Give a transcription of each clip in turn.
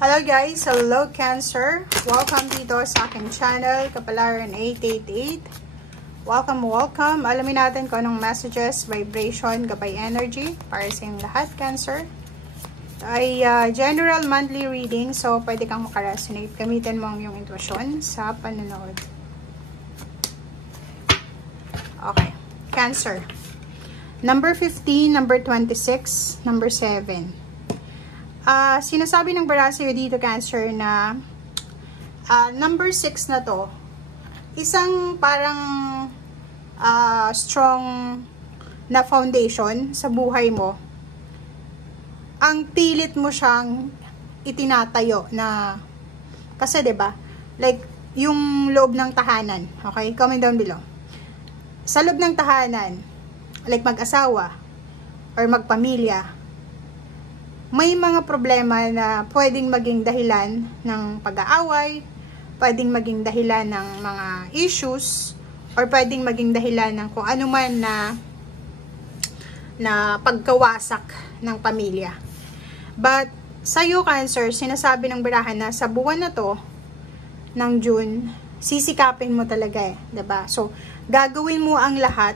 Hello guys! Hello Cancer! Welcome dito sa aking channel, Kapalaran 888. Welcome! Alamin natin kung anong messages, vibration, gabay energy para sa inyong lahat, Cancer. Ay general monthly reading, so pwede kang makaresonate. Gamitin mo ang iyong intuition sa panonood. Okay, Cancer. Number 15, number 26, number 7. Sinasabi ng bara sa'yo dito, Cancer, na number 6 na to, isang parang strong na foundation sa buhay mo. Ang pilit mo siyang itinatayo na, kasi 'di ba? Like yung loob ng tahanan. Okay? Comment down below. Sa loob ng tahanan, like mag-asawa or magpamilya, may mga problema na pwedeng maging dahilan ng pag-aaway, pwedeng maging dahilan ng mga issues, or pwedeng maging dahilan ng kung ano man na pagkawasak ng pamilya. But sa'yo, Cancer, sinasabi ng barahan na sa buwan na to ng June, sisikapin mo talaga diba? So, gagawin mo ang lahat,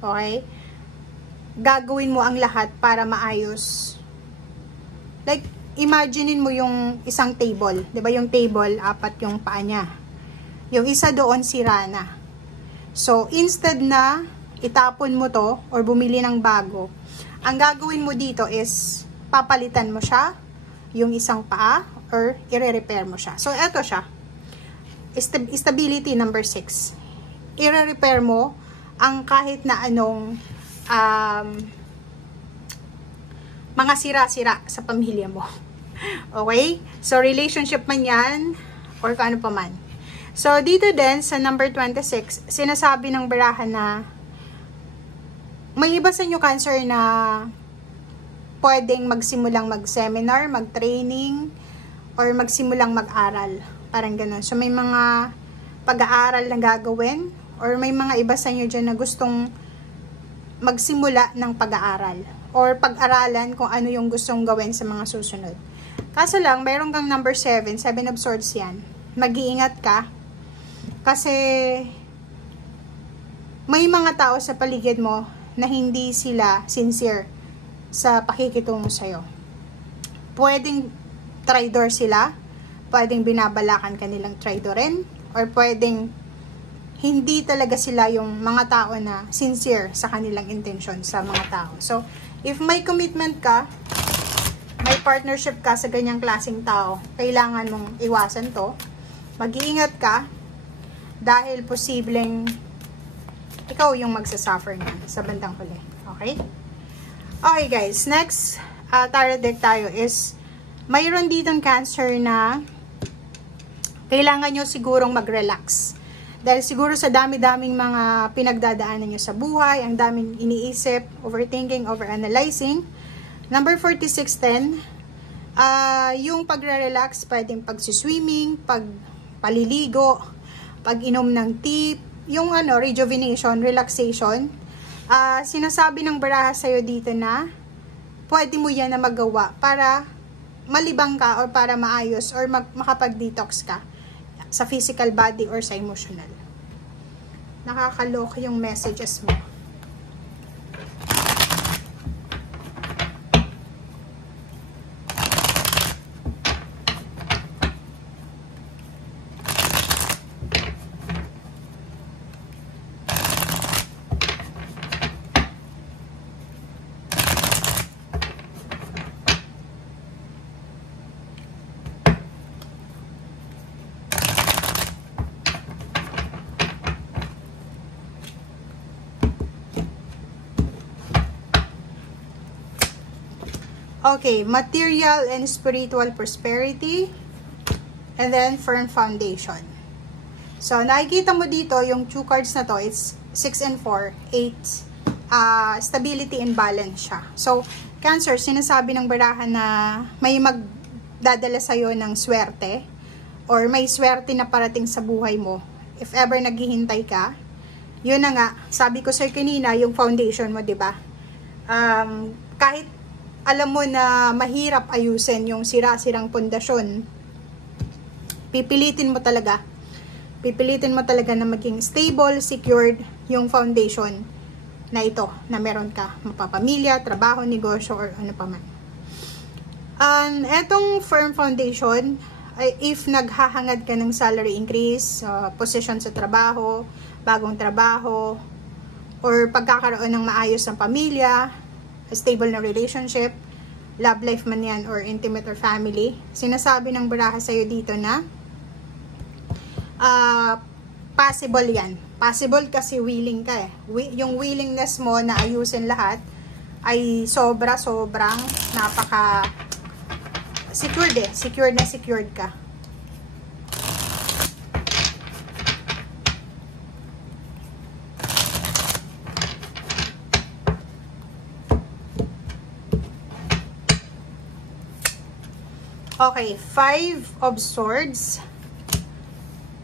okay? Gagawin mo ang lahat para maayos. Like, imaginein mo yung isang table. Diba yung table, 4 yung paa niya. Yung isa doon, sira na. So, instead na itapon mo to or bumili ng bago, ang gagawin mo dito is papalitan mo siya, yung isang paa, or i-repair mo siya. So, eto siya. Stability number 6. I-repair mo ang kahit na anong mga sira-sira sa pamilya mo. Okay? So, relationship man yan, or kung ano pa man. So, dito din, sa number 26, sinasabi ng barahan na may iba sa inyo, Cancer, na pwedeng magsimulang mag-seminar, mag-training, or magsimulang mag-aral. Parang ganun. So, may mga pag-aaral na gagawin, or may mga iba sa inyo dyan na gustong magsimula ng pag-aaral or pag-aralan kung ano yung gustong gawin sa mga susunod. Kaso lang, mayroon kang number 7 of swords yan. Mag-iingat ka kasi may mga tao sa paligid mo na hindi sila sincere sa pakikitungo sa'yo. Pwedeng traidor sila, pwedeng binabalakan ka nilang traidorin, or pwedeng hindi talaga sila yung mga tao na sincere sa kanilang intention sa mga tao. So, if may commitment ka, may partnership ka sa ganyang klaseng tao, kailangan mong iwasan to. Mag-iingat ka dahil posibleng ikaw yung magsasuffer na sa bandang huli. Okay? Okay guys, next tarot deck tayo is mayroon ditong Cancer na kailangan nyo sigurong mag-relax. Dahil siguro sa dami-daming mga pinagdadaanan nyo sa buhay, ang daming iniisip, overthinking, overanalyzing. Number 4610, yung pagre-relax, pwedeng pag-swimming, pagpaliligo, pag-inom ng tea, yung rejuvenation, relaxation. Sinasabi ng baraha sa'yo dito na pwede mo yan na magawa para malibang ka or para maayos or makapag-detox ka sa physical body or sa emotional. Nakakaloko yung messages mo. Okay, material and spiritual prosperity, and then firm foundation. So, nakikita mo dito, yung 2 cards na to, it's 6 and 4, 8, stability and balance siya. So, Cancer, sinasabi ng barahan na may magdadala sa'yo ng swerte, or may swerte na parating sa buhay mo. If ever naghihintay ka, yun na nga, sabi ko sa'yo kanina, yung foundation mo, diba? Kahit alam mo na mahirap ayusin yung sira-sirang pundasyon, pipilitin mo talaga na maging stable, secured yung foundation na ito, na meron ka, mapapamilya, trabaho, negosyo, or ano pa man. Etong firm foundation, if naghahangad ka ng salary increase, position sa trabaho, bagong trabaho, or pagkakaroon ng maayos ng pamilya, stable na relationship, love life man yan, or intimate or family, sinasabi ng baraha sa'yo dito na possible yan. Possible kasi willing ka eh. Yung willingness mo na ayusin lahat ay sobrang napaka secured eh. Secured na secured ka. Okay, 5 of Swords.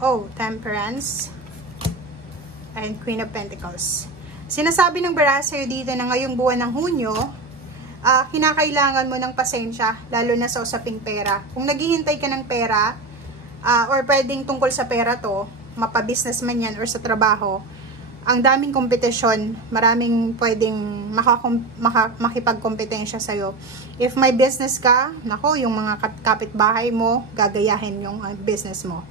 Oh, Temperance. And Queen of Pentacles. Sinasabi ng baraha sa'yo dito na ngayong buwan ng Hunyo, kinakailangan mo ng pasensya, lalo na sa usaping pera. Kung naghihintay ka ng pera, or pwedeng tungkol sa pera to, mapa-business man yan or sa trabaho, ang daming kompetisyon, maraming pwedeng makipagkompetensya sa'yo. If may business ka, nako, yung mga kapitbahay mo, gagayahin yung business mo.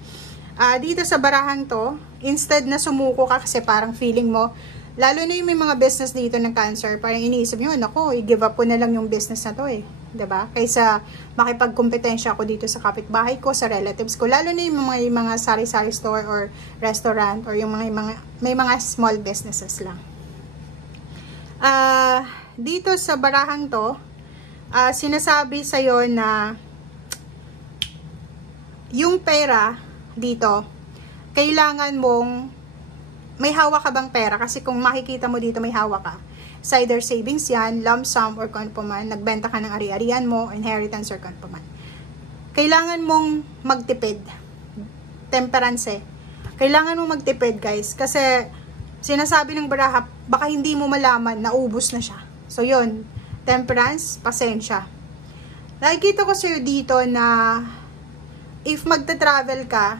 Dito sa barahang to, instead na sumuko ka kasi parang feeling mo, lalo na yung may mga business dito ng Cancer, parang iniisip nyo, nako, i-give up ko na lang yung business na to eh. 'Di ba? Kaysa makipagkompetensya ako dito sa kapitbahay ko, sa relatives ko, lalo na yung mga sari-sari store or restaurant or yung may mga small businesses lang. Dito sa barahang to, sinasabi sa'yo na yung pera dito, kailangan mong may hawak ka bang pera? Kasi kung makikita mo dito may hawak ka. It's either savings yan, lump sum, or kung ano pa man, nagbenta ka ng ari-arian mo, inheritance, or kung ano pa man. Kailangan mong magtipid. Temperance eh. Kailangan mong magtipid guys. Kasi sinasabi ng baraha, baka hindi mo malaman, naubos na siya. So yun, temperance, pasensya. Nakikita ko sa'yo dito na if magta-travel ka,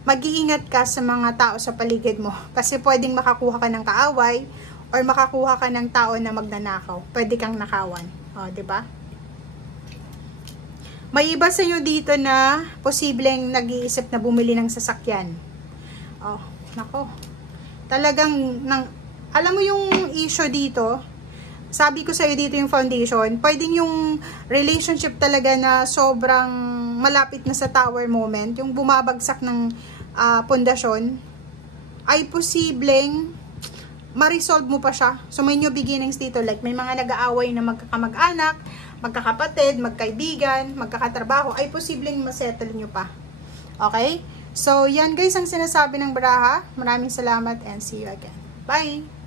mag-iingat ka sa mga tao sa paligid mo. Kasi pwedeng makakuha ka ng kaaway or makakuha ka ng tao na magnanakaw. Pwede kang nakawan. O, diba? May iba sa inyo dito na posibleng nag-iisip na bumili ng sasakyan. Oh, nako. Talagang, alam mo yung issue dito, sabi ko sa'yo dito yung foundation, pwedeng yung relationship talaga na sobrang malapit na sa tower moment, yung bumabagsak ng pundasyon, ay posibleng ma-resolve mo pa siya. So may new beginnings dito, like may mga nag-aaway na magkakamag-anak, magkakapatid, magkaibigan, magkakatrabaho, ay posibleng ma-settle nyo pa. Okay? So yan guys ang sinasabi ng baraha. Maraming salamat and see you again. Bye!